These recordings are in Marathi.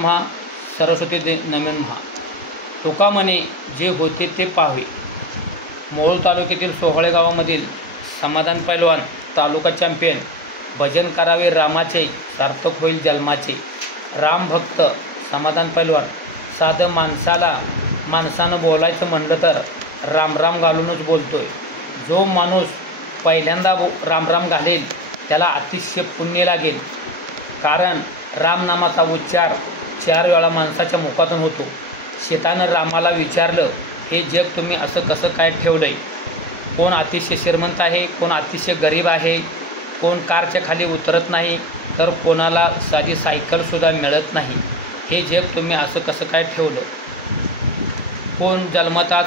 म्हा सरस्वती दे नमन म्हा. तुका म्हणे जे होते ते पाहावे. मोहोळ तालुक्यातील सोहळे गावामधील समाधान पैलवान तालुका चॅम्पियन. भजन करावे रामाचे सार्थक होईल जन्माचे. राम भक्त समाधान पैलवान. साधं माणसानं बोलायचं म्हणलं तर राम राम घालूनच बोलतोय. जो माणूस पहिल्यांदा राम राम घालेल त्याला अतिशय पुण्य लागेल. कारण रामनामाचा उच्चार 4 वेळा माणसाच्या मुखातून होतो. सीतानं रामाला विचारलं, हे जग तुम्ही असं कसं काय ठेवलंय? कोण अतिशय श्रीमंत आहे, कोण अतिशय गरीब आहे, कोण कारच्या खाली उतरत नाही, तर कोणाला साधी सायकलसुद्धा मिळत नाही. हे जग तुम्ही असं कसं काय ठेवलं? कोण जन्मताच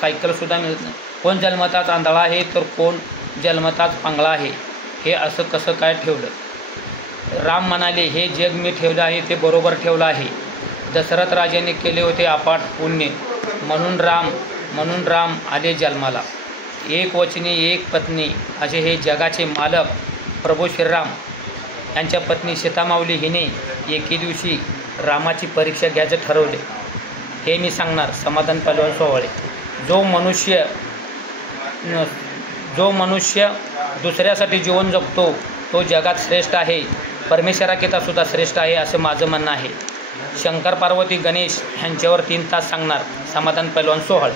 सायकलसुद्धा मिळत नाही, कोण जन्मताच आंधळा आहे, तर कोण जन्मताच पांगळा आहे. हे असं कसं काय ठेवलं? राम म्हणाले, हे जग मी ठेवलं आहे ते बरोबर ठेवलं आहे. दशरथ राजाने केले होते अपाट पुण्य, म्हणून राम आले जन्माला. एक वचनी एक पत्नी असे हे जगाचे मालक प्रभू श्रीराम यांच्या पत्नी सीतामाऊली हिने एके दिवशी रामाची परीक्षा घ्यायचं ठरवले. हे मी सांगणार समाधान पैलवान सोहळे. जो मनुष्य दुसऱ्यासाठी जीवन जगतो तो जगात श्रेष्ठ आहे, परमेश्वराकिता सुद्धा श्रेष्ठ आहे असं माझं म्हणणं आहे. शंकर पार्वती गणेश यांच्यावर 3 तास सांगणार समाधान पैलवान सोहळे.